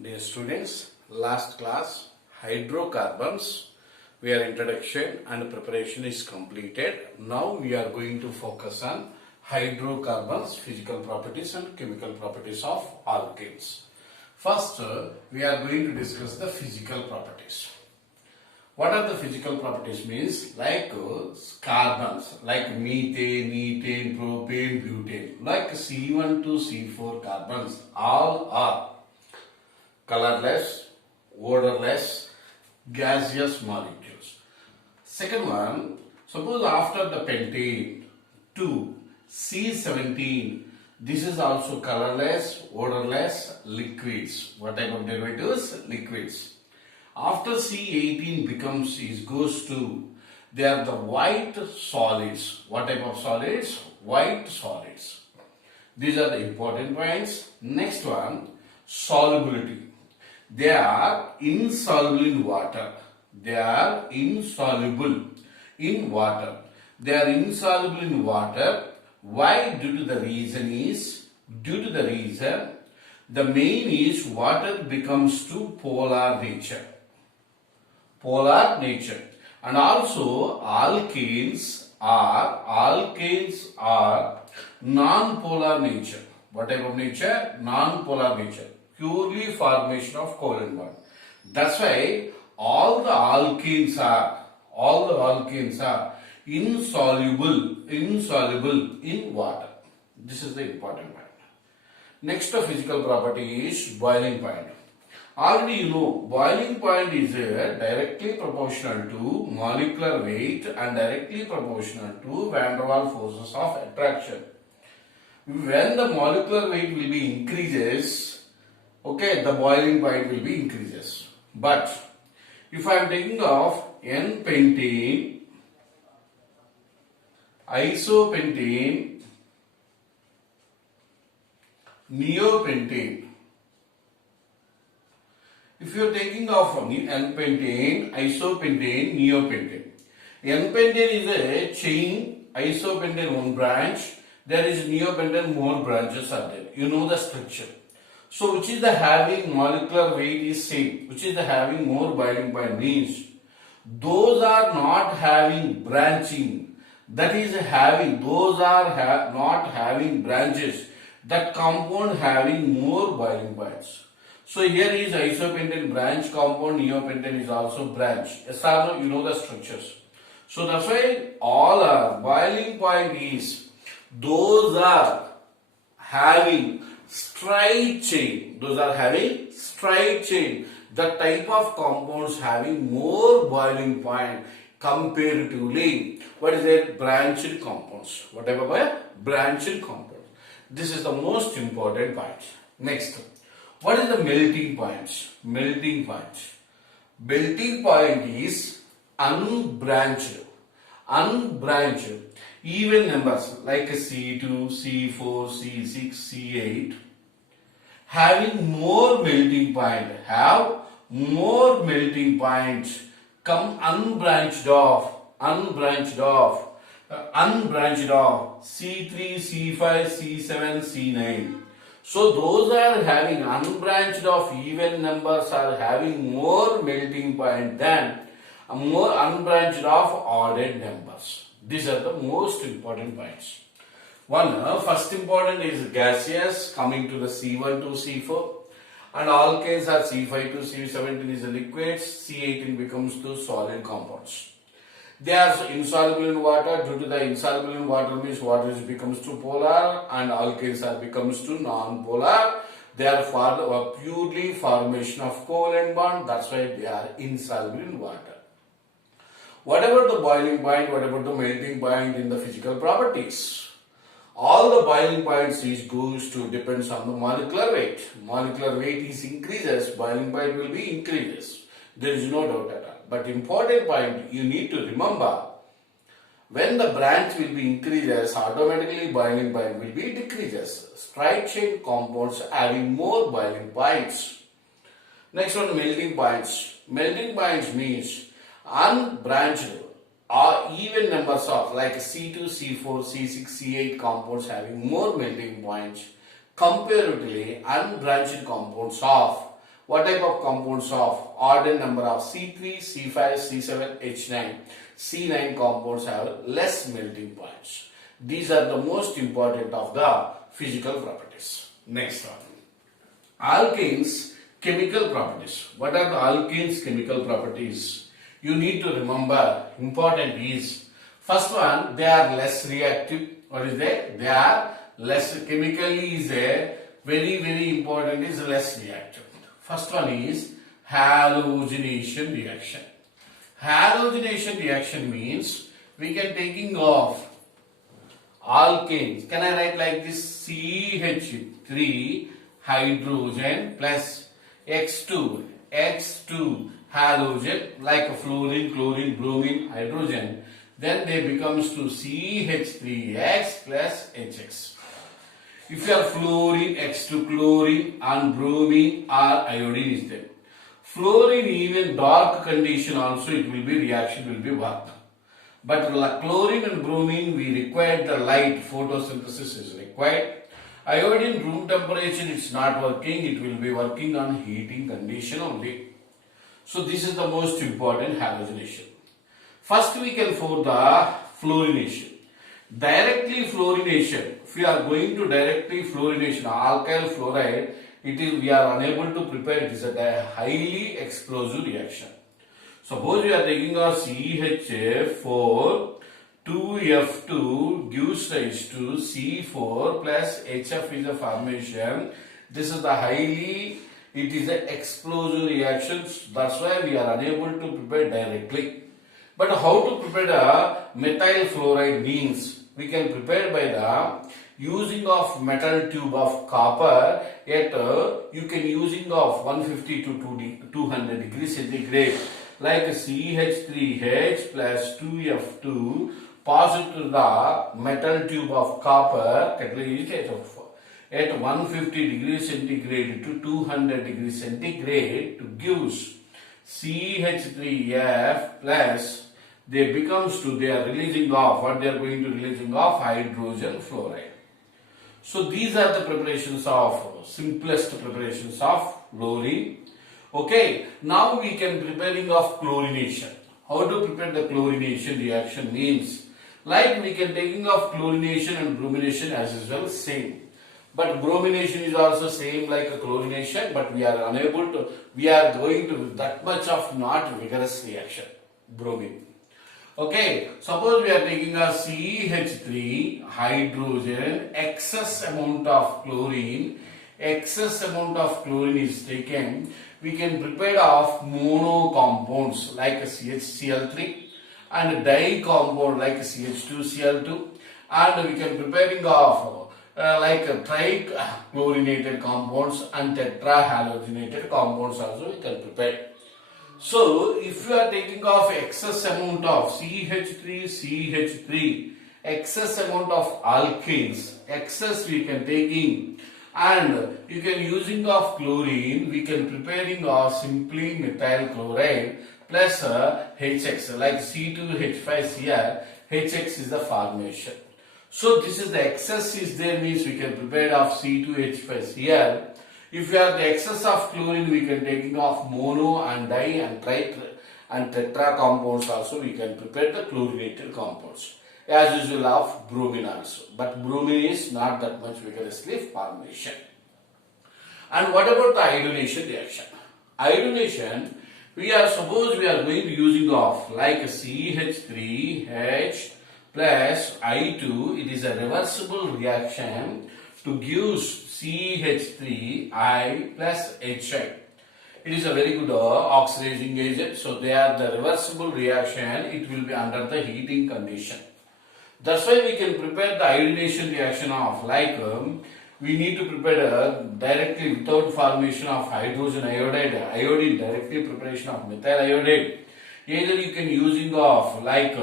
Dear students, last class hydrocarbons, where introduction and preparation is completed. Now we are going to focus on hydrocarbons, physical properties and chemical properties of alkanes. First, we are going to discuss the physical properties. What are the physical properties means? Like carbons, like methane, ethane, propane, butane, like C1 to C4 carbons, all are colorless, odorless, gaseous molecules. Second one, suppose after the pentane to C17, this is also colorless, odorless, liquids. What type of derivatives? Liquids. After C18 goes to, they are the white solids. What type of solids? White solids. These are the important points. Next one, solubility. They are insoluble in water. They are insoluble in water. They are insoluble in water. Why? Due to the reason, the main is water becomes to polar nature. And also alkanes are non-polar nature. What type of nature? Non-polar nature. Purely formation of covalent bond. That's why all the alkanes are insoluble in water. This is the important point. Next physical property is boiling point. Already you know boiling point is directly proportional to molecular weight and directly proportional to van der Waals forces of attraction. When the molecular weight will be increases, okay, the boiling point will be increases. But if I am taking off N-pentane, isopentane, neopentane. If you are taking off N-pentane, isopentane, neopentane. N-pentane is a chain, isopentane one branch, there is neopentane more branches are there. You know the structure. So which is the having molecular weight is same, which is the having more boiling point means those are not having branching, that is having, those are not having branches, that compound having more boiling points. So here is isopentane branch compound, neopentane is also branch. Yes or no? You know the structures. So that's why all are boiling point is those are having straight chain. Those are having straight chain. The type of compounds having more boiling point comparatively. What is it? Branched compounds. Whatever by branched compounds. This is the most important point. Next. What is the melting point? Melting point. Melting point is unbranched. Unbranched. Even numbers like C2, C4, C6, C8 having more melting point, have more melting points, come unbranched off C3, C5, C7, C9. So those are having unbranched off even numbers are having more melting point than more unbranched off ordered numbers. These are the most important points. First important is gaseous coming to the C1 to C4 and alkanes are C5 to C17 is the liquids, C18 becomes to solid compounds. They are insoluble in water. Due to the insoluble in water means water becomes to polar and alkanes are becomes to non-polar. They are for purely formation of covalent bond. That's why they are insoluble in water. What about the boiling point? What about the melting point in the physical properties? All the boiling points depends on the molecular weight. Molecular weight is increases, boiling point will be increases. There is no doubt at all. But important point you need to remember, when the branch will be increases, automatically boiling point will be decreases. Straight chain compounds having more boiling points. Next one, melting points. Melting points means unbranched or even numbers of like C2, C4, C6, C8 compounds having more melting points comparatively unbranched compounds of What type of compounds of odd number of C3, C5, C7, H9, C9 compounds have less melting points. These are the most important of the physical properties. Next one. Alkanes chemical properties. What are the alkanes chemical properties? You need to remember, important is, first one, they are less reactive. What is that? They are less, chemically is a very important, is less reactive. First one is halogenation reaction. Halogenation reaction means we can taking of alkanes. Can I write like this? CH3 hydrogen plus X2 halogen, like fluorine, chlorine, bromine, hydrogen. Then they becomes to CH3X plus HX. If you are fluorine, X2 chlorine and bromine or iodine is there. Fluorine, even dark condition also it will be reaction will be worked. But chlorine and bromine we require the light, photosynthesis is required. Iodine room temperature it's not working, it will be working on heating condition only. So this is the most important halogenation. First we can for the fluorination. Directly fluorination, if we are going to directly fluorination, alkyl fluoride, it is we are unable to prepare, it is a highly explosive reaction. Suppose we are taking our CH4, 2F2 gives rise to C4 plus HF is a formation. This is the highly, it is an explosive reaction. That's why we are unable to prepare directly. But how to prepare the methyl fluoride means we can prepare by the using of metal tube of copper at you can using of 150 to 200 degrees centigrade, like CH3H plus 2F2 pass it to the metal tube of copper at 150 degrees centigrade to 200 degrees centigrade to gives CH3F plus they becomes to, they are releasing off, what they are going to releasing off, hydrogen fluoride. So these are the preparations of, simplest preparations of fluorine. Okay, now we can preparing of chlorination. How to prepare the chlorination reaction means, like we can taking of chlorination and bromination as well same. But bromination is also same like a chlorination, but we are unable to, we are going to that much of not vigorous reaction, bromine. Okay, suppose we are taking a CH3 hydrogen, excess amount of chlorine is taken, we can prepare of mono compounds like a CHCl3 and di compound like CH2Cl2, and we can preparing of like a trichlorinated compounds and tetrahalogenated compounds also we can prepare. So, if you are taking off excess amount of CH3, excess amount of alkanes, excess we can taking, and you can using of chlorine, we can preparing of simply methyl chloride plus HX like C2H5Cl, HX is the formation. So, this is the excess is there means we can prepare of C2H5Cl. If you have the excess of chlorine, we can taking off mono and di and tri and tetra compounds also we can prepare the chlorinated compounds. As usual of bromine also. But bromine is not that much vigorously formation. And what about the iodination reaction? Iodination, we are suppose we are going to using of like CH3H plus I2, it is a reversible reaction to give CH3I plus HI. It is a very good oxidizing agent, so they are the reversible reaction, it will be under the heating condition. That's why we can prepare the iodination reaction of like we need to prepare directly without formation of hydrogen iodide, iodine directly preparation of methyl iodide. Either you can using of like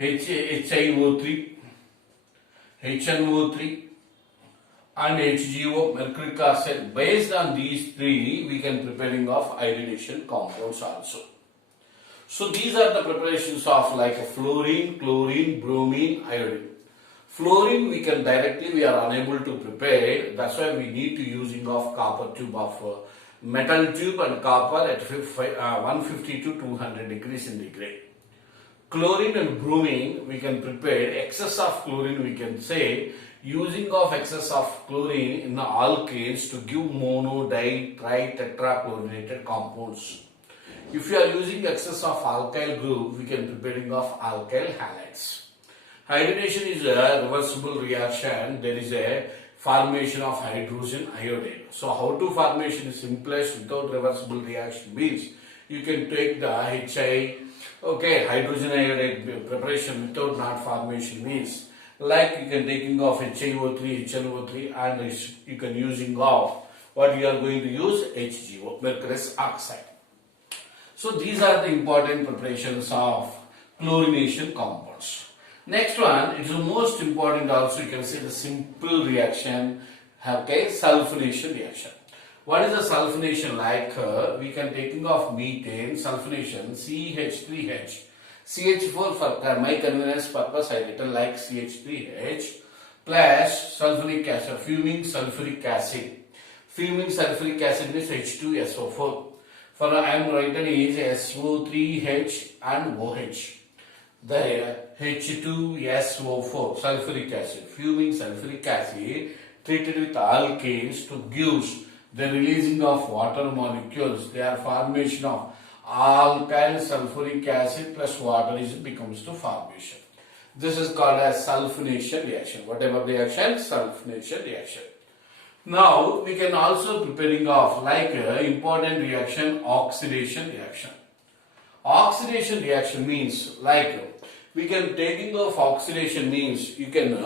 HiO3, HNO3 and HGO, mercuric oxide. Based on these three, we can preparing of iodination compounds also. So these are the preparations of like fluorine, chlorine, bromine, iodine. Fluorine we can directly, we are unable to prepare. That's why we need to using of copper tube of metal tube and copper at 150 to 200 degrees centigrade. Chlorine and bromine we can prepare. Excess of chlorine we can say using of excess of chlorine in the alkanes to give mono, di, tri, tetrachlorinated compounds. If you are using excess of alkyl group, we can preparing of alkyl halides. Hydration is a reversible reaction. There is a formation of hydrogen iodide. So how to formation is simplest without reversible reaction means you can take the HI, okay, hydrogen iodide preparation without not formation means like you can taking off HiO3, HNO3 and you can using off what you are going to use HGO, mercurous oxide. So these are the important preparations of chlorination compounds. Next one, it's the most important also, you can say the simple reaction, okay, sulfonation reaction. What is the sulfonation like? We can taking off methane, sulfonation, CH3H. CH4 for my convenience purpose I written like CH3H plus sulfuric acid, fuming sulfuric acid. Fuming sulfuric acid means H2SO4. For I am writing is SO3H and OH. The H2SO4 sulfuric acid, fuming sulfuric acid treated with alkanes to give the releasing of water molecules. They are formation of alkyl sulfuric acid plus water is becomes to formation. This is called as sulfonation reaction. Whatever reaction, sulfonation reaction. Now we can also preparing of like important reaction, oxidation reaction. Oxidation reaction means like we can taking of oxidation means you can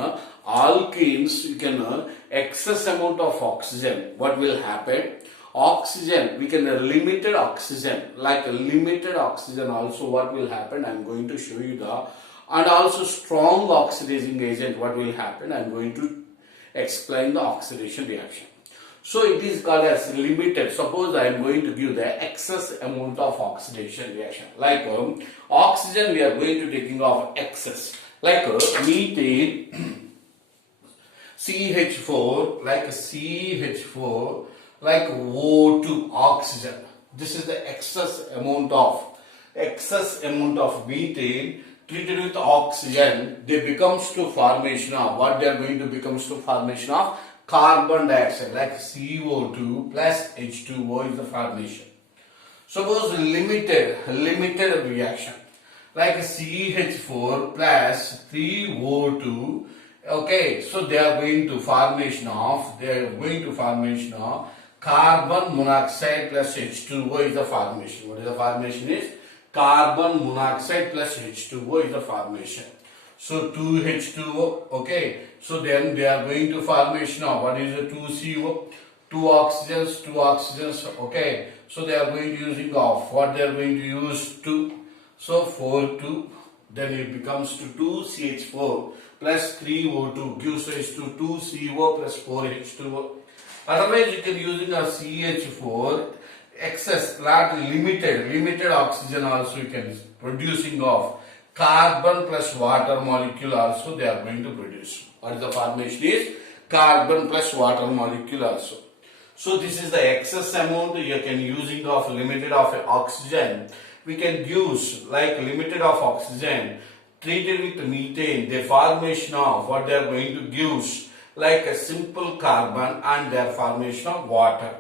alkenes, you can excess amount of oxygen. What will happen? Oxygen, we can limited oxygen, like a limited oxygen also what will happen, I am going to show you the, and also strong oxidizing agent what will happen, I am going to explain the oxidation reaction. So it is called as limited. Suppose I am going to give the excess amount of oxidation reaction. Like oxygen we are going to taking off excess. Like methane, CH4, like CH4, like O2, oxygen. This is the excess amount of methane treated with oxygen. They becomes to formation of what they are going to becomes to formation of carbon dioxide, like CO2 plus H2O is the formation. Suppose limited reaction like CH4 plus 3O2. Okay, so they are going to formation of carbon monoxide plus H2O is the formation. What is the formation is? Carbon monoxide plus H2O is the formation. So 2H2O, okay. So then they are going to formation of what is the 2CO? Two oxygens, okay. So they are going to using of what they are going to use 2. So 4, 2. Then it becomes to 2CH4 plus 3O2 gives rise to 2CO plus 4H2O. Otherwise you can using a CH4 excess, not limited oxygen also you can producing of carbon plus water molecule also they are going to produce. What is the formation is? Carbon plus water molecule also. So this is the excess amount you can using of limited of oxygen. We can use like limited of oxygen treated with methane, the formation of what they are going to give like a simple carbon and their formation of water.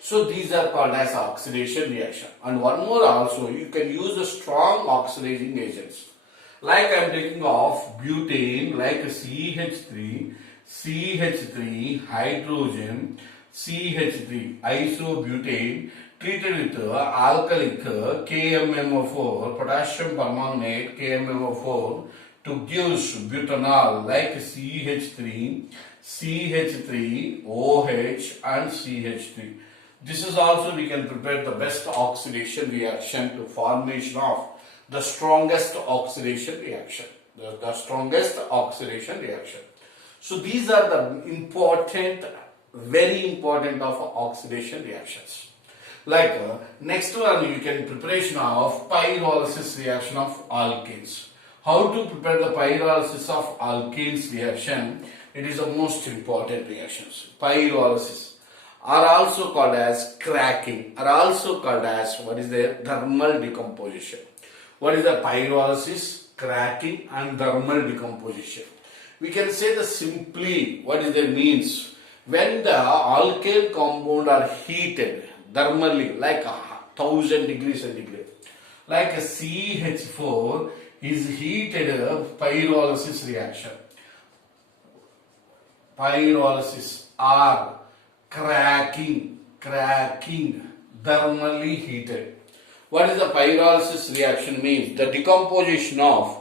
So these are called as oxidation reaction. And one more also, you can use the strong oxidizing agents. Like I am taking off butane, like CH3, hydrogen, CH3, isobutane, treated with alkalic KMnO4, potassium permanganate KMnO4 to give butanol like CH3, OH and CH3. This is also we can prepare the best oxidation reaction to formation of the strongest oxidation reaction. The strongest oxidation reaction. So these are the important, very important of oxidation reactions. Like next one you can preparation of pyrolysis reaction of alkanes. How to prepare the pyrolysis of alkanes reaction? It is the most important reactions. Pyrolysis are also called as cracking, are also called as what is the thermal decomposition. What is the pyrolysis, cracking and thermal decomposition? We can say the simply what is the means when the alkane compound are heated thermally like 1000 degrees centigrade, like a CH4 is heated pyrolysis reaction. Pyrolysis or cracking, thermally heated. What is the pyrolysis reaction means? The decomposition of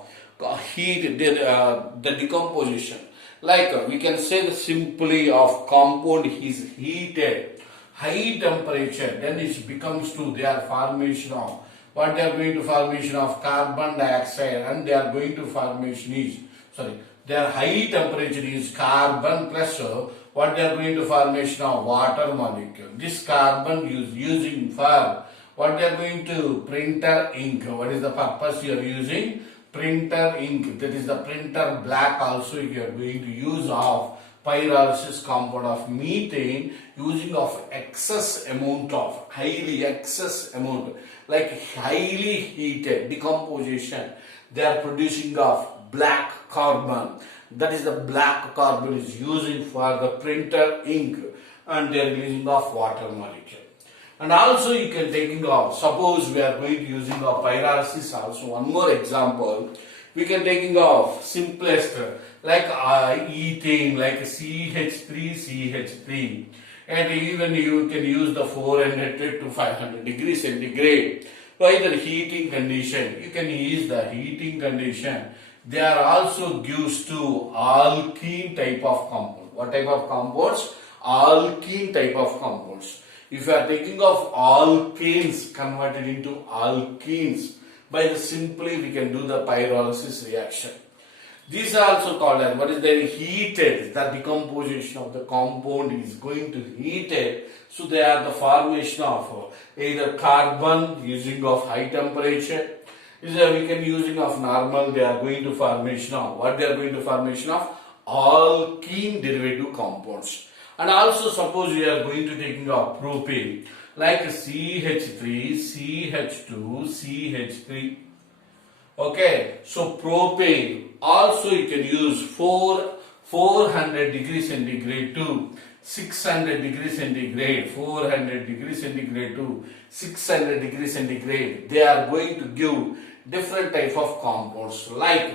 heat, the decomposition. Like we can say the simply of compound is heated, high temperature, then it becomes to their formation of what they are going to formation of carbon dioxide, and they are going to formation is their high temperature is carbon plus what they are going to formation of water molecule. This carbon is using for what they are going to printer ink. What is the purpose you are using? Printer ink. That is the printer black also you are going to use of pyrolysis compound of methane using of excess amount of highly excess amount like highly heated decomposition. They are producing of black carbon. That is the black carbon is using for the printer ink, and they are using of water molecule. And also you can taking of, suppose we are going to using of pyrolysis also. One more example, we can taking of simplest like ethane, like CH3, and even you can use the 400 to 500 degrees centigrade. By the heating condition, you can use the heating condition. They are also gives to alkene type of compound. What type of compounds? Alkene type of compounds. If you are taking of alkanes converted into alkenes, by the simply we can do the pyrolysis reaction. These are also called as what is the heated, the decomposition of the compound is going to heated, so they are the formation of either carbon using of high temperature. We can using of normal, they are going to formation of what they are going to formation of alkene derivative compounds. And also suppose we are going to taking of propane like CH3, CH2, CH3. Okay, so propane also you can use 400 degrees centigrade to 600 degrees centigrade, 400 degrees centigrade to 600 degrees centigrade. They are going to give different type of compounds, like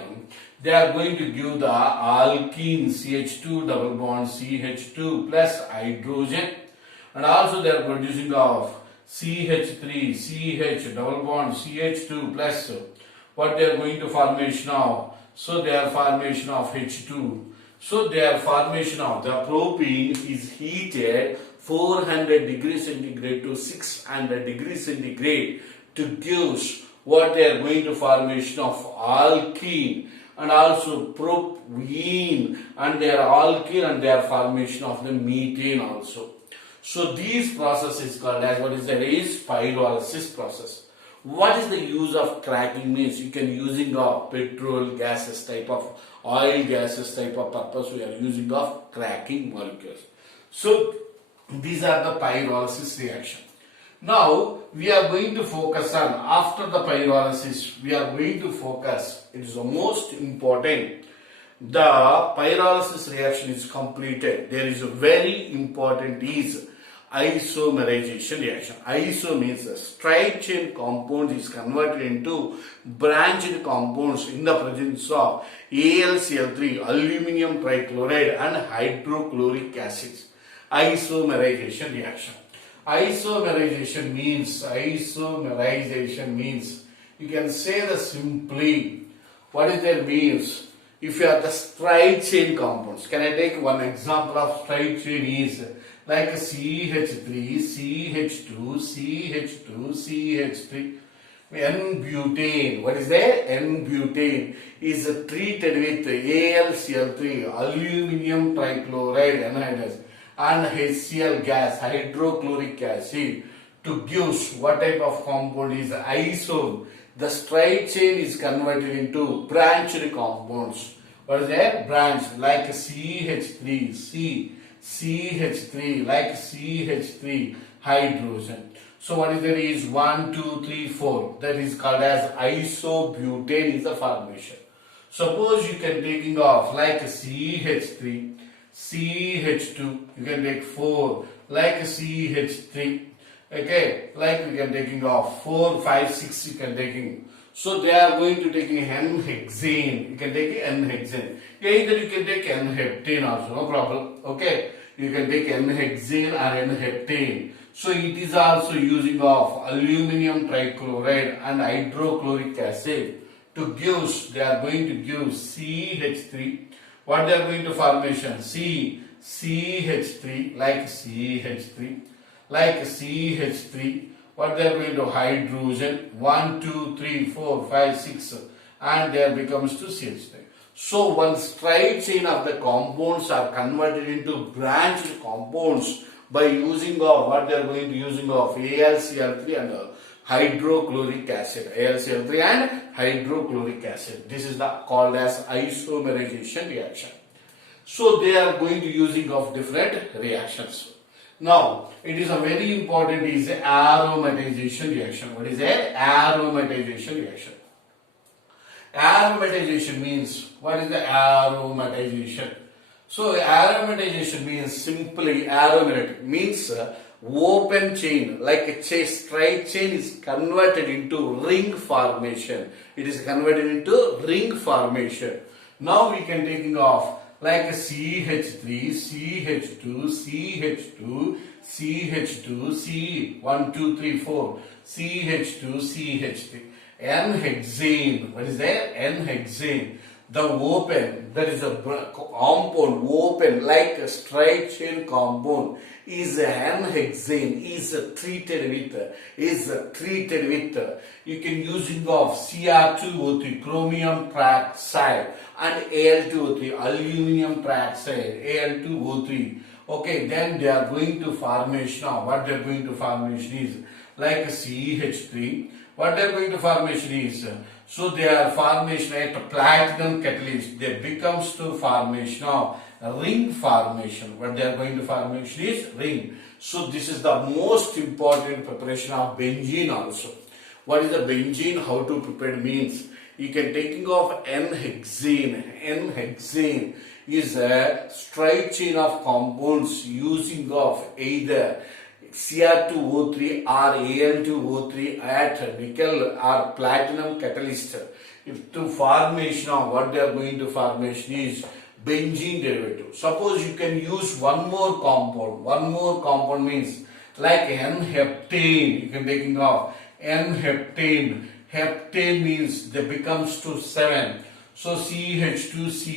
they are going to give the alkene CH2 double bond CH2 plus hydrogen, and also they are producing of CH3 CH double bond CH2 plus what they are going to formation of, so they are formation of H2. So their formation of the propane is heated 400 degrees centigrade to 600 degrees centigrade to give what they are going to formation of alkene, and also propene, and their alkene and their formation of the methane also. So these process is called as what is that is pyrolysis process. What is the use of cracking means? You can using of petrol gases type of oil gases type of purpose we are using of cracking molecules. So these are the pyrolysis reaction. Now we are going to focus on after the pyrolysis we are going to focus, it is the most important. The pyrolysis reaction is completed. There is a very important is isomerization reaction. Iso means a straight chain compound is converted into branched compounds in the presence of AlCl3, aluminium trichloride and hydrochloric acids. Isomerization reaction. Isomerization means you can say the simply what is that means. If you have the straight chain compounds, can I take one example of straight chain is like CH3, CH2, CH2, CH3, N-butane. What is that? N-butane is treated with AlCl3, aluminium trichloride anhydride, and HCl gas, hydrochloric acid, to give what type of compound is iso. The straight chain is converted into branched compounds. What is that? Branch, like CH3, CH3, like CH3, hydrogen. So what is that is 1, 2, 3, 4. That is called as isobutane is the formation. Suppose you can taking off like CH3, CH2, you can take 4, like CH3. Okay, like we can taking off 4, 5, 6 you can taking. So they are going to taking N-hexane. You can take N-hexane. Either you can take N-heptane also, no problem. Okay, you can take N-hexane or N-heptane. So it is also using of aluminum trichloride and hydrochloric acid to give. They are going to give CH3. What they are going to formation? CH3, like CH3. Like CH3, what they are going to hydrogen 1, 2, 3, 4, 5, 6, and there becomes to CH3. So one straight chain of the compounds are converted into branched compounds by using of what they are going to using of AlCl3 and hydrochloric acid. AlCl3 and hydrochloric acid. This is called as isomerization reaction. So they are going to using of different reactions. Now, it is a very important is aromatization reaction. What is a aromatization reaction? Aromatization means, what is the aromatization? So, aromatization means simply aromatic means open chain, like a straight chain is converted into ring formation. It is converted into ring formation. Now we can taking off like CH3, CH2, CH2, CH2, C, 1, 2, 3, 4, CH2, CH3, N-hexane. What is that? N-hexane. The open, that is a compound, open, like a straight chain compound, is N-hexane, is treated with, you can using of Cr2O3, chromium trioxide, and Al2O3, aluminum trioxide, Al2O3. Okay, then they are going to formation. Now, what they are going to formation is like CH3. What they are going to formation is, so they are formation at platinum catalyst. They becomes to formation of ring formation. What they are going to formation is ring. So this is the most important preparation of benzene also. What is the benzene? How to prepare means, you can taking off N-hexane. N-hexane is a straight chain of compounds using of either Cr2O3 or Al2O3 at nickel or platinum catalyst. If to formation of what they are going to formation is benzene derivative. Suppose you can use one more compound. One more compound means like N-heptane. You can taking off N-heptane. Heptane means they becomes to 7. So CH2C